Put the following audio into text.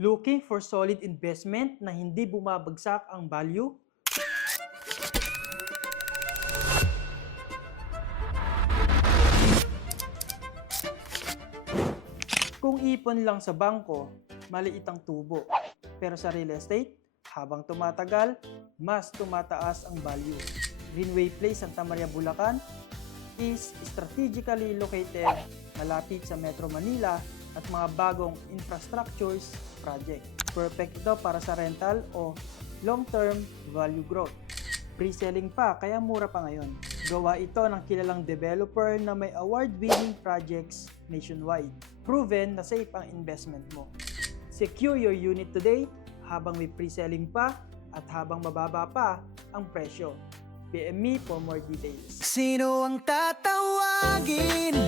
Looking for solid investment na hindi bumabagsak ang value? Kung ipon lang sa bangko, maliit ang tubo. Pero sa real estate, habang tumatagal, mas tumataas ang value. Greenway Place, Santa Maria, Bulacan is strategically located malapit sa Metro Manila at mga bagong infrastructures project. Perfect ito para sa rental o long-term value growth. Pre-selling pa, kaya mura pa ngayon. Gawa ito ng kilalang developer na may award-winning projects nationwide. Proven na safe ang investment mo. Secure your unit today habang may pre-selling pa at habang mababa pa ang presyo. PM me for more details. Sino ang tatawagin?